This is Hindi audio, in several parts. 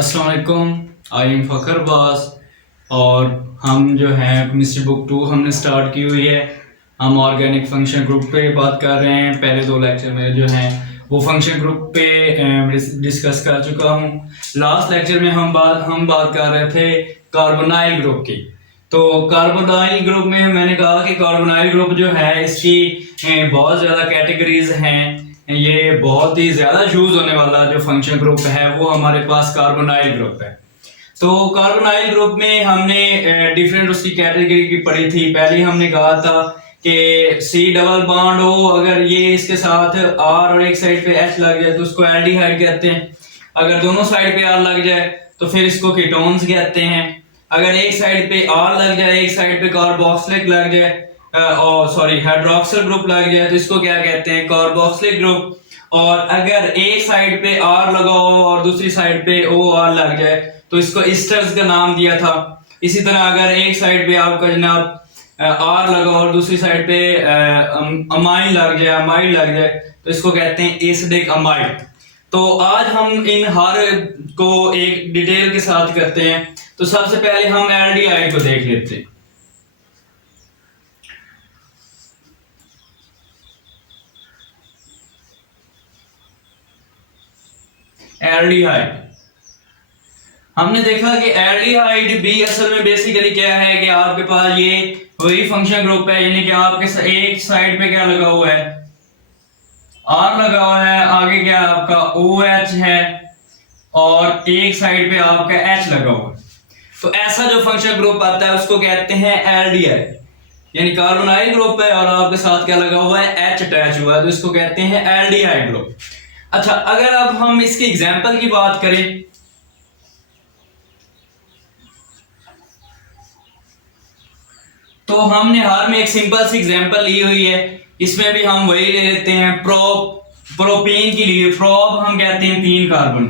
अस्सलाम वालेकुम। आई एम फ़खर अब्बास और हम जो है केमिस्ट्री बुक 2 हमने स्टार्ट की हुई है। हम ऑर्गेनिक फंक्शन ग्रुप पे बात कर रहे हैं। पहले 2 लेक्चर में जो हैं वो फंक्शन ग्रुप पे डिस्कस कर चुका हूँ। लास्ट लेक्चर में हम बात कर रहे थे कार्बोनाइल ग्रुप की। तो कार्बोनाइल ग्रुप में मैंने कहा कि कार्बोनाइल ग्रुप जो है इसकी बहुत ज़्यादा कैटेगरीज हैं। ये बहुत ही ज़्यादा यूज होने वाला जो फंक्शन ग्रुप है वो हमारे पास कार्बोनाइल ग्रुप है। तो कार्बोनाइल ग्रुप में हमने डिफरेंट उसकी कैटेगरी की पढ़ी थी। पहले हमने कहा था कि सी डबल बॉन्ड हो, अगर ये इसके साथ आर और एक साइड पे एच लग जाए तो उसको एल्डिहाइड कहते हैं। अगर दोनों साइड पे आर लग जाए तो फिर इसको कीटोन्स कहते हैं। अगर एक साइड पे आर लग जाए, एक साइड पे कार्बोक्सिलिक लग जाए और सॉरी हाइड्रोक्सिल ग्रुप लग जाए तो इसको क्या कहते हैं, कार्बोक्सिलिक ग्रुप। और अगर एक साइड पे आर लगा हो और दूसरी साइड पे ओ आर लग जाए तो इसको ईस्टर्स का नाम दिया था। इसी तरह अगर एक साइड पे आपका जनाब आर लगा और दूसरी साइड पे अमाइन लग जाए, अमाइड लग जाए तो इसको कहते हैं एसिडिक अमाइड। तो आज हम इन हर को एक डिटेल के साथ करते हैं। तो सबसे पहले हम एल्डिहाइड को देख लेते हैं। एल्डिहाइड हमने देखा कि एल्डिहाइड भी असल में बेसिकली क्या है कि आपके पास ये वही फंक्शन ग्रुप है, यानी कि आपके एक साइड पे क्या लगा हुआ है, आर लगा हुआ है, आगे क्या आपका ओ एच है और एक साइड पे आपका एच लगा हुआ है। तो ऐसा जो फंक्शन ग्रुप आता है उसको कहते हैं एल्डिहाइड, यानी कार्बोनाइल ग्रुप है और आपके साथ क्या लगा हुआ है, एच अटैच हुआ है, तो इसको कहते हैं एल्डिहाइड ग्रुप। अच्छा, अगर अब हम इसकी एग्जांपल की बात करें तो हमने हर में एक सिंपल सी एग्जांपल ली हुई है। इसमें भी हम वही ले लेते हैं प्रोपेन के लिए। प्रोप हम कहते हैं 3 कार्बन।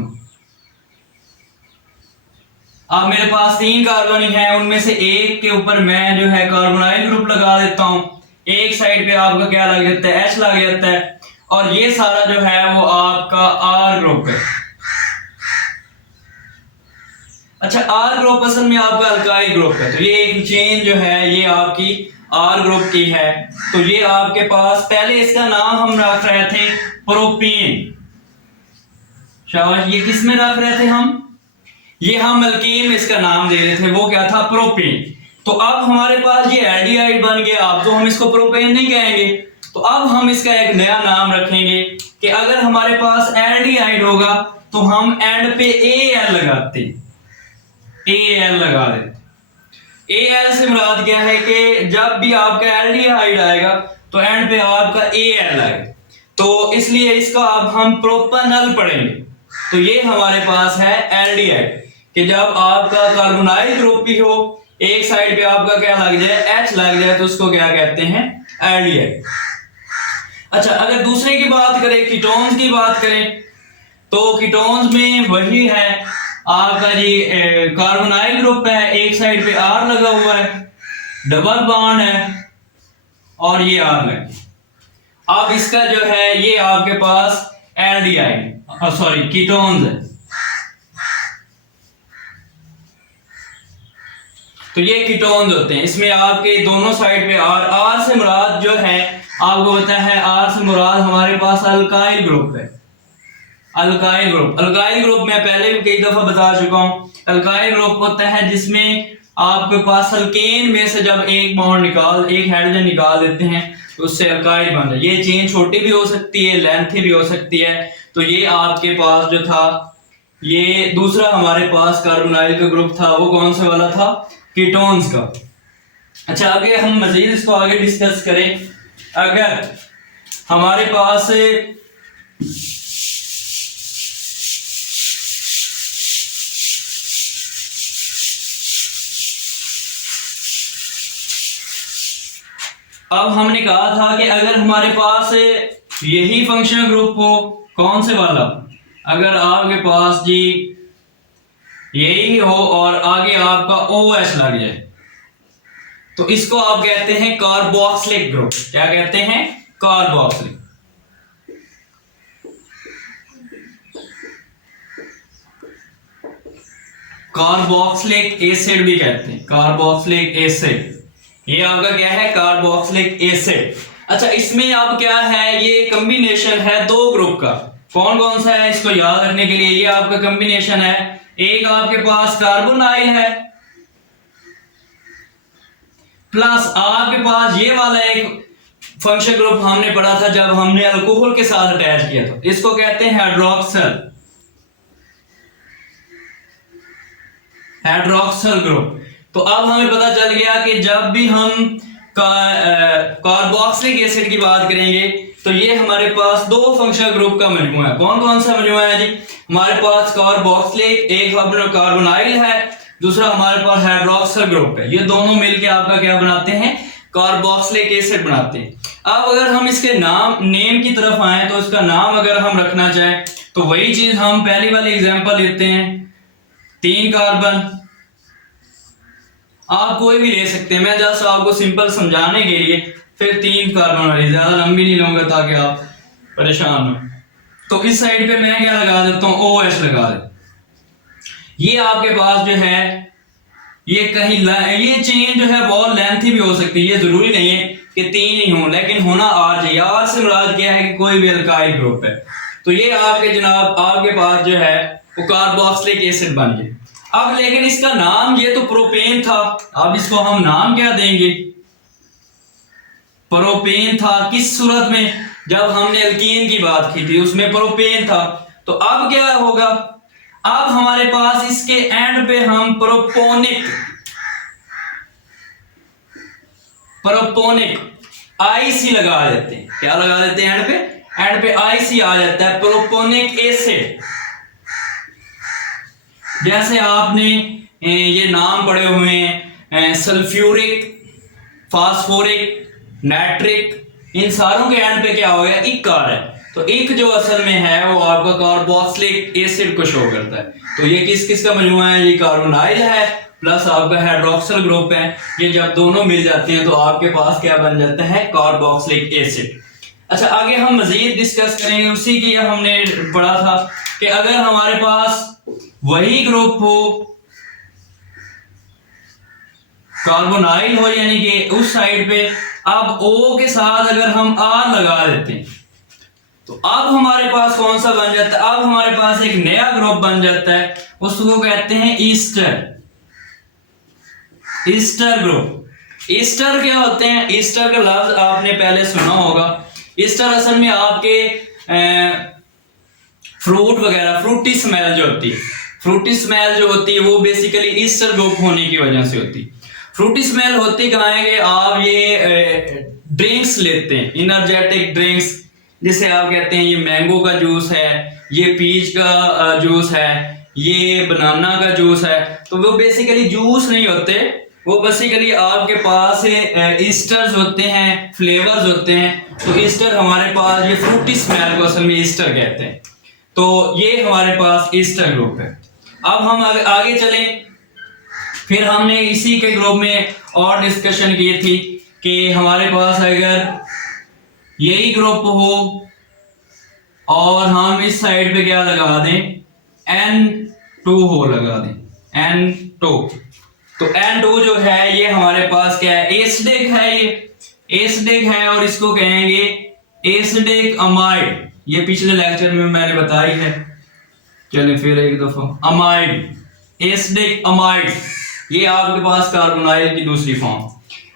अब मेरे पास 3 कार्बन ही है, उनमें से एक के ऊपर मैं जो है कार्बोनाइल ग्रुप लगा देता हूं। एक साइड पे आपका क्या लग जाता है, एच लग जाता है और ये सारा जो है वो आपका आर ग्रुप है। अच्छा, आर ग्रुप असल में आपका अल्काइल ग्रुप है। तो ये एक चेन जो है ये आपकी आर ग्रुप की है। तो ये आपके पास पहले इसका नाम हम रख रहे थे प्रोपेन। शाबाश, ये किस में रख रहे थे हम, ये हम अल्कीन में इसका नाम दे रहे थे, वो क्या था, प्रोपेन। तो अब हमारे पास ये एल्डिहाइड बन गया। अब तो हम इसको प्रोपेन नहीं कहेंगे, तो अब हम इसका एक नया नाम रखेंगे कि अगर हमारे पास एल्डिहाइड होगा तो हम एंड पे एल लगाते हैं, एल लगा देते। एल से मुराद क्या है कि जब भी आपका एल्डिहाइड आएगा तो एंड पे आपका एल आएगा, तो इसलिए इसका अब हम प्रोपेनल पढ़ेंगे। तो ये हमारे पास है एल्डिहाइड कि जब आपका कार्बोनाइल ग्रुप भी हो, एक साइड पे आपका क्या लग जाए, एच लग जाए, तो उसको क्या कहते हैं, एल्डिहाइड। अच्छा, अगर दूसरे की बात करें, कीटोन्स की बात करें, तो कीटोन्स में वही है आपका जी कार्बोनाइल ग्रुप है, एक साइड पे आर लगा हुआ है, डबल बॉन्ड है और ये आर लगा। अब इसका जो है ये आपके पास एल्डिहाइड सॉरी कीटोन्स है। तो ये कीटोन्स होते हैं, इसमें आपके दोनों साइड पे आर। आर से मुराद जो है आपको पता है, आर से मुराद हमारे पास अल्काइल ग्रुप है। अल्काइल ग्रुप मैं पहले भी कई दफा बता चुका हूं। अल्काइल ग्रुप होता है जिसमें आपके पास अल्केन में से जब एक बॉन्ड एक हाइड्रोजन निकाल देते हैं तो उससे अल्काइल बन जाए। ये चेन छोटी भी हो सकती है, लेंथी भी हो सकती है। तो ये आपके पास जो था, ये दूसरा हमारे पास कार्बोनाइल का ग्रुप था, वो कौन सा वाला था, कीटोन्स का। अच्छा, आगे हम मजीद इसको आगे डिस्कस करें। अगर हमारे पास अब हमने कहा था कि अगर हमारे पास यही फंक्शन ग्रुप हो, कौन से वाला, अगर आपके पास जी यही हो और आगे आपका OH लग जाए तो इसको आप कहते हैं कार्बोक्सिलिक ग्रुप। क्या कहते हैं, कार्बोक्सिलिक। कार्बोक्सिलिक एसिड भी कहते हैं, कार्बोक्सिलिक एसिड। ये आपका क्या है, कार्बोक्सिलिक एसिड। अच्छा, इसमें अब क्या है, ये कॉम्बिनेशन है दो ग्रुप का। कौन कौन सा है, इसको याद रखने के लिए, ये आपका कॉम्बिनेशन है, एक आपके पास कार्बोनाइल है प्लस आपके पास ये वाला एक फंक्शन ग्रुप हमने पढ़ा था जब हमने अल्कोहल के साथ अटैच किया था, इसको कहते हैं हाइड्रोक्सल ग्रुप। तो अब हमें पता चल गया कि जब भी हम कार्बोक्सिलिक एसिड की बात करेंगे तो ये हमारे पास दो फंक्शनल ग्रुप का मजमूआ है। कौन कौन सा मजमूआ है जी, हमारे पास कार्बोक्सिलिक, एक कार्बोनाइल है, दूसरा हमारे पास हाइड्रोक्सल ग्रुप है। ये दोनों मिलके आपका क्या बनाते हैं, कार्बोक्सिलिक एसिड बनाते हैं। अब अगर हम इसके नेम की तरफ आए तो इसका नाम अगर हम रखना चाहें तो वही चीज हम पहली वाली एग्जांपल लेते हैं, 3 कार्बन। आप कोई भी ले सकते हैं, मैं जस्ट आपको सिंपल समझाने के लिए फिर 3 कार्बन वाली, ज्यादा लंबी नहीं लूंगा ताकि आप परेशान हो। तो इस साइड पे मैं क्या लगा देता हूं, OH लगा दे। ये आपके पास जो है ये कहीं ये चेन जो है बहुत लेंथी भी हो सकती है, ये जरूरी नहीं है कि 3 ही हो, लेकिन होना R चाहिए। R से मुराद क्या है कि कोई भी अल्काइल ग्रुप है। तो ये आपके जनाब आपके पास जो है वो कार्बोक्सिलिक एसिड बन गया। अब लेकिन इसका नाम, ये तो प्रोपेन था, अब इसको हम नाम क्या देंगे, प्रोपेन था। किस सूरत में, जब हमने अल्कीन की बात की थी उसमें प्रोपेन था। तो अब क्या होगा, अब हमारे पास इसके एंड पे हम प्रोपोनिक आईसी लगा देते हैं। क्या लगा देते हैं, एंड पे आईसी आ जाता है, प्रोपोनिक एसिड। जैसे आपने ये नाम पढ़े हुए हैं, सल्फ्यूरिक, फास्फोरिक, नाइट्रिक, इन सारों के एंड पे क्या हो गया, इक आ रहा है। तो इक जो असल में है वो आपका कार्बोक्सिलिक एसिड को शो करता है। तो ये किस किस का मजमूआ है, ये कार्बोनाइल है प्लस आपका हाइड्रोक्सल ग्रुप है। ये जब दोनों मिल जाते हैं तो आपके पास क्या बन जाता है, कार्बोक्सिलिक एसिड। अच्छा, आगे हम मजीद डिस्कस करेंगे, उसी की हमने पढ़ा था कि अगर हमारे पास वही ग्रुप हो, कार्बोनाइल हो, यानी कि उस साइड पे अब O के साथ अगर हम R लगा देते हैं तो अब हमारे पास कौन सा बन जाता है, अब हमारे पास एक नया ग्रुप बन जाता है, उसको कहते हैं ईस्टर ग्रुप। ईस्टर क्या होते हैं, ईस्टर का लफ्ज आपने पहले सुना होगा। ईस्टर असल में आपके फ्रूट वगैरह, फ्रूटी स्मेल जो होती है, फ्रूटी स्मेल जो होती है वो बेसिकली ईस्टर ग्रुप होने की वजह से होती है। फ्रूटी स्मेल होती कहाँ है कि आप ये ड्रिंक्स लेते हैं, इनर्जेटिक ड्रिंक्स, जिसे आप कहते हैं ये मैंगो का जूस है, ये पीच का जूस है, ये बनाना का जूस है। तो वो बेसिकली जूस नहीं होते, वो बेसिकली आपके पास ईस्टर्स होते हैं, फ्लेवर्स होते हैं। तो ईस्टर हमारे पास, ये फ्रूटी स्मेल को असल में ईस्टर कहते हैं। तो ये हमारे पास ईस्टर ग्रुप है। अब हम आगे चलें, फिर हमने इसी के ग्रुप में और डिस्कशन की थी कि हमारे पास अगर यही ग्रुप हो और हम इस साइड पे क्या लगा दें, N2 हो लगा दें, N2। तो N2 जो है ये हमारे पास क्या है, एसिडिक है, ये एसिडिक है और इसको कहेंगे एसिडिक अमाइड। ये पिछले लेक्चर में मैंने बताई है, चलिए फिर एक दफा, अमाइड, एसिडिक अमाइड, ये आपके पास कार्बोनाइल की दूसरी फॉर्म।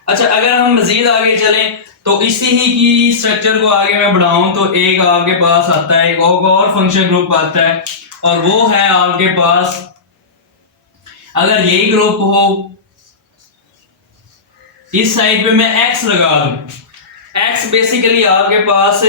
अच्छा, अगर हम मजीद आगे चलें तो इसी ही की स्ट्रक्चर को आगे मैं बढ़ाऊं तो एक आपके पास आता है, एक और फंक्शन ग्रुप आता है, और वो है आपके पास, अगर यही ग्रुप हो, इस साइड पे मैं X लगा दूं। X बेसिकली आपके पास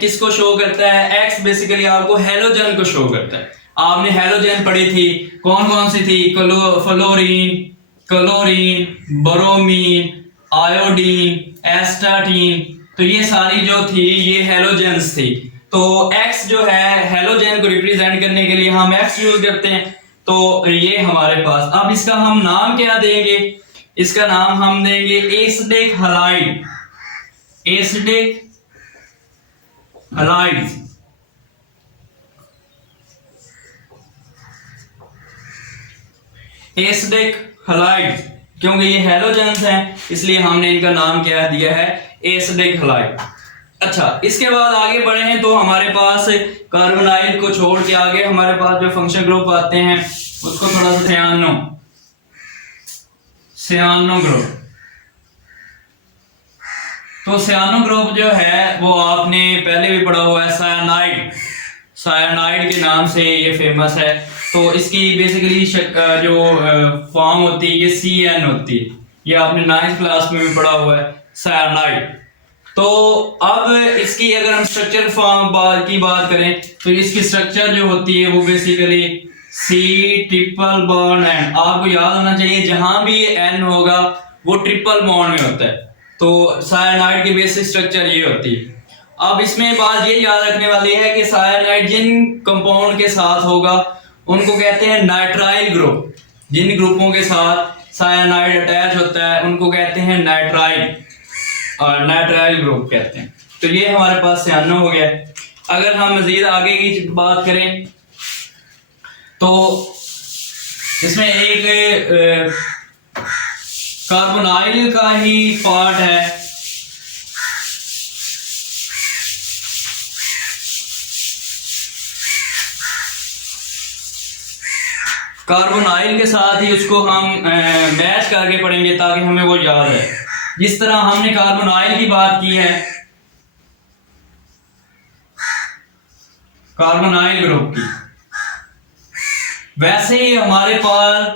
किसको शो करता है, X बेसिकली आपको हेलोजन को शो करता है। आपने हेलोजन पढ़ी थी, कौन कौन सी थी, fluorine, chlorine, bromine, iodine, astatine. तो ये सारी जो थी ये हेलोजेंस थी। तो X जो है हेलोजन को रिप्रेजेंट करने के लिए हम X यूज करते हैं। तो ये हमारे पास, अब इसका हम नाम क्या देंगे, इसका नाम हम देंगे acidic halide, acidic halide. Acidic halide, क्योंकि ये हैलोजेंस हैं इसलिए हमने इनका नाम क्या दिया है, एसिडिक हलाइड। अच्छा, इसके बाद आगे बढ़े हैं तो हमारे पास कार्बोनाइल को छोड़ के आगे हमारे पास जो फंक्शन ग्रुप आते हैं उसको थोड़ा सा सियानो ग्रुप। तो सियानो ग्रुप जो है वो आपने पहले भी पढ़ा हुआ है, सायानाइड के नाम से ये फेमस है। तो इसकी बेसिकली जो फॉर्म होती है ये CN होती है, ये आपने 9th क्लास में भी पढ़ा हुआ है, सायानाइड। तो अब इसकी अगर हम स्ट्रक्चर फॉर्म की बात करें तो इसकी स्ट्रक्चर जो होती है वो basically C triple bond N। आपको याद होना चाहिए जहां भी ये N होगा वो ट्रिपल बॉन्ड में होता है। तो सायानाइड की बेसिक स्ट्रक्चर ये होती है। अब इसमें बात ये याद रखने वाली है कि सायानाइड जिन कंपाउंड के साथ होगा उनको कहते हैं नाइट्राइल ग्रुप। जिन ग्रुपों के साथ सायानाइड अटैच होता है उनको कहते हैं नाइट्राइल, और नाइट्राइल ग्रुप कहते हैं। तो ये हमारे पास सियानो हो गया। अगर हम मजीद आगे की बात करें तो इसमें एक कार्बोनाइल का ही पार्ट है, कार्बोनाइल के साथ ही उसको हम मैच करके पढ़ेंगे ताकि हमें वो याद है। जिस तरह हमने कार्बोनाइल की बात की है, कार्बोनाइल ग्रुप की, वैसे ही हमारे पास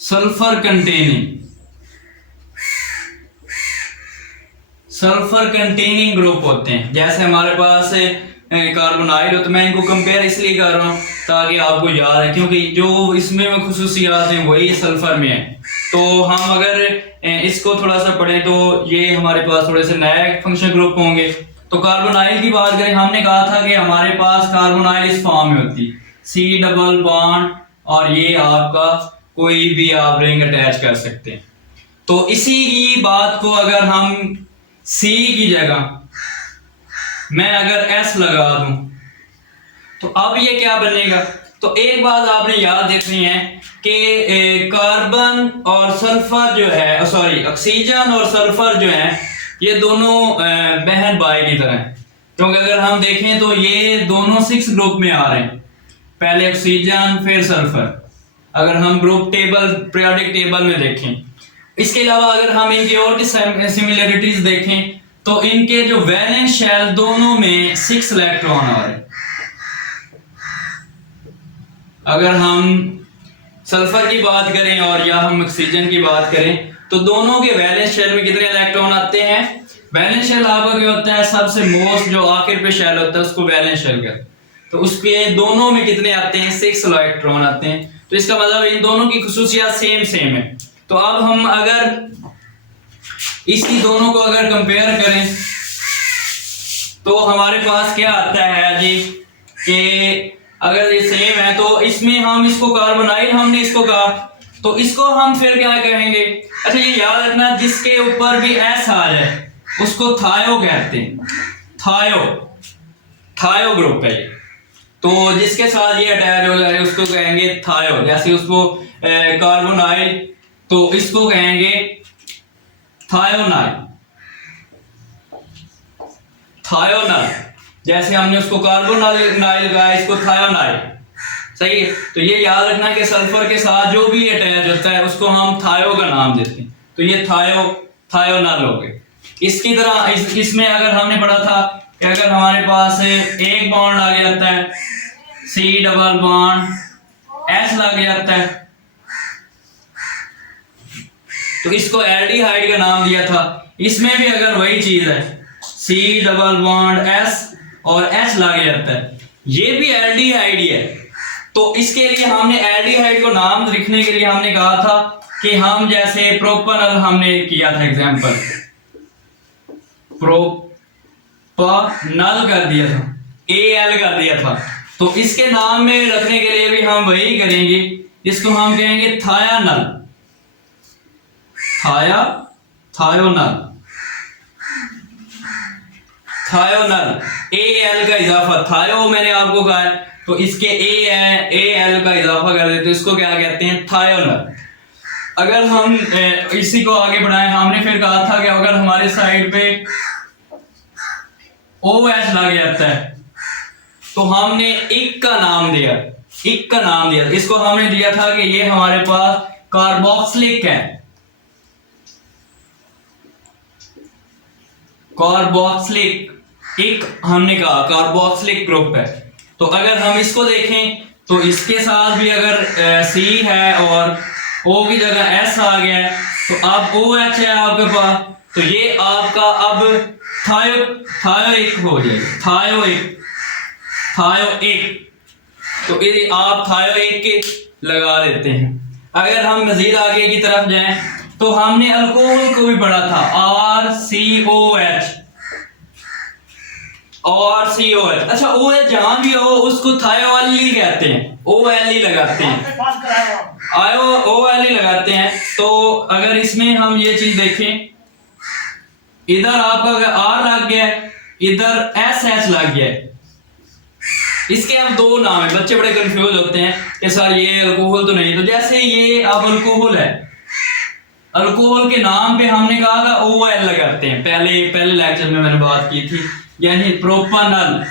सल्फर कंटेनिंग ग्रुप होते हैं। जैसे हमारे पास कार्बोनाइल हो, तो मैं इनको कंपेयर इसलिए कर रहा हूं ताकि आपको याद है, क्योंकि जो इसमें खुसूसियात हैं वही सल्फर में है। तो हम अगर इसको थोड़ा सा पढ़ें तो ये हमारे पास थोड़े से नए फंक्शन ग्रुप होंगे। तो कार्बोनाइल की बात करें, हमने कहा था कि हमारे पास कार्बोनाइल इस फॉर्म में होती, C डबल बॉन्ड और ये आपका कोई भी आप रिंग अटैच कर सकते हैं। तो इसी की बात को अगर हम C की जगह मैं अगर S लगा दूं तो अब ये क्या बनेगा। तो एक बात आपने याद रखनी है कि कार्बन और सल्फर जो है, सॉरी ऑक्सीजन और सल्फर जो है ये दोनों बहन भाई की तरह हैं। क्योंकि अगर हम देखें तो ये दोनों 6 ग्रुप में आ रहे हैं, पहले ऑक्सीजन फिर सल्फर, अगर हम ग्रुप टेबल पीरियोडिक टेबल में देखें। इसके अलावा अगर हम इनकी और की सिमिलरिटीज देखें तो इनके जो वैलेंस शेल दोनों में 6 इलेक्ट्रॉन आ रहे हैं। अगर हम सल्फर की बात करें और या हम ऑक्सीजन की बात करें तो दोनों के वैलेंस शेल में कितने इलेक्ट्रॉन आते हैं। वैलेंस शेल आपका क्या होता है, सबसे मोस्ट जो आखिर पे शेल होता है उसको वैलेंस शेल कहते हैं। तो उसके दोनों में कितने आते हैं, 6 इलेक्ट्रॉन आते हैं। तो इसका मतलब इन दोनों की खुसूसियात सेम है। तो अब हम अगर इसकी दोनों को अगर कंपेयर करें तो हमारे पास क्या आता है जी कि अगर ये सेम है तो इसमें हम इसको कार्बोनाइल हमने इसको कहा, तो इसको हम फिर क्या कहेंगे। अच्छा, ये याद रखना जिसके ऊपर भी S आ जाए उसको थायो कहते हैं। थायो ग्रुप है ये। तो जिसके साथ ये अटैच हो जाए उसको कहेंगे थायो। जैसे उसको कार्बोनाइल तो इसको कहेंगे थायोनाइल। जैसे हमने उसको कार्बोनाइल कहा, इसको थायोनाइल। सही है। तो ये याद रखना कि सल्फर के साथ जो भी अटैच होता है उसको हम थायो का नाम देते हैं। तो ये थायोनाइल हो गए। इसकी तरह इसमें अगर हमने पढ़ा था कि अगर हमारे पास एक बॉन्ड आ जाता है, C डबल बॉन्ड S लग जाता है, तो इसको एल्डिहाइड का नाम दिया था। इसमें भी अगर वही चीज है, C डबल बॉन्ड S और H लग जाता है, ये भी एल्डिहाइड ही है। तो इसके लिए हमने एल्डिहाइड को नाम लिखने के लिए हमने कहा था कि हम जैसे प्रोपनल हमने किया था एग्जांपल, प्रोपनल कर दिया था, Al कर दिया था। तो इसके नाम में रखने के लिए भी हम वही करेंगे, इसको हम कहेंगे थायोनल। थायोनल, ए एल का इजाफा, थायो मैंने आपको कहा है, तो इसके ए है, ए एल का इजाफा कर देते, तो इसको क्या कहते हैं, थायोनल। अगर हम इसी को आगे बढ़ाएं, हमने फिर कहा था कि अगर हमारे साइड पे ओ एच लग जाता है तो हमने इक का नाम दिया, इक का नाम दिया, इसको हमने दिया था कि ये हमारे पास कार्बोक्सिलिक है, कार्बोक्सिलिक, एक हमने कहा कार्बोक्सिलिक ग्रुप है। तो अगर हम इसको देखें तो इसके साथ भी अगर सी है और ओ की जगह एस आ गया है, तो अब ओ एच है आपके पास, तो ये आपका अब थायोइक हो जाएगा, थायोइक, तो ये आप थायोइक लगा देते हैं। अगर हम मजीद आगे की तरफ जाएं तो हमने अल्कोहल को भी पढ़ा था, RCOH, और COH। अच्छा, OH जहां भी हो उसको थायोअली कहते हैं, OLE लगाते हैं, OLE लगाते हैं। तो अगर इसमें हम ये चीज देखें, इधर आपका अगर R लग गया, इधर SH लग गया, इसके अब दो नाम है। बच्चे बड़े कंफ्यूज होते हैं कि सर ये अल्कोहल तो नहीं, तो जैसे ये अब अल्कोहल है, अल्कोहल के नाम पे हमने कहा था OL लगाते हैं, पहले लेक्चर में मैंने बात की थी, यानी प्रोपानल,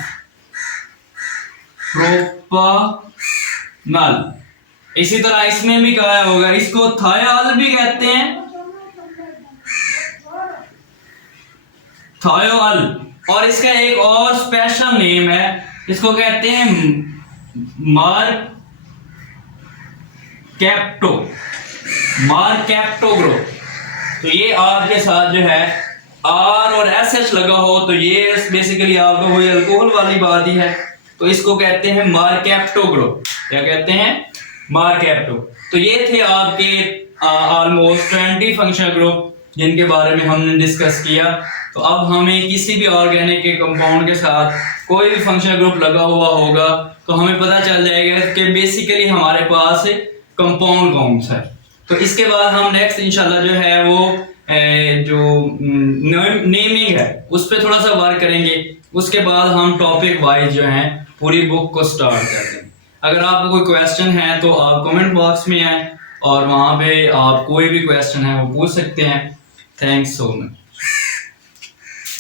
इसी तरह इसमें भी कहा होगा, इसको थायोल भी कहते हैं, थायोल, और इसका एक और स्पेशल नेम है, इसको कहते हैं मारकैप्टो ग्रुप। तो ये आपके साथ जो है आर और एस एच लगा हो तो ये बेसिकली आपको वही अल्कोहल वाली बात ही है, तो इसको कहते हैं मारकैप्टो ग्रुप। क्या कहते हैं, मारकैप्टो। तो ये थे आपके ऑलमोस्ट 20 फंक्शनल ग्रुप जिनके बारे में हमने डिस्कस किया। तो अब हमें किसी भी ऑर्गेनिक के कंपाउंड के साथ कोई भी फंक्शनल ग्रुप लगा हुआ होगा तो हमें पता चल जाएगा कि बेसिकली हमारे पास कंपाउंड कौन सा है। तो इसके बाद हम नेक्स्ट इंशाल्लाह जो है वो जो नेमिंग है उस पर थोड़ा सा वर्क करेंगे, उसके बाद हम टॉपिक वाइज जो है पूरी बुक को स्टार्ट कर देंगे। अगर आपको कोई क्वेश्चन है तो आप कमेंट बॉक्स में आए और वहाँ पे आप कोई भी क्वेश्चन है वो पूछ सकते हैं। Thanks so much.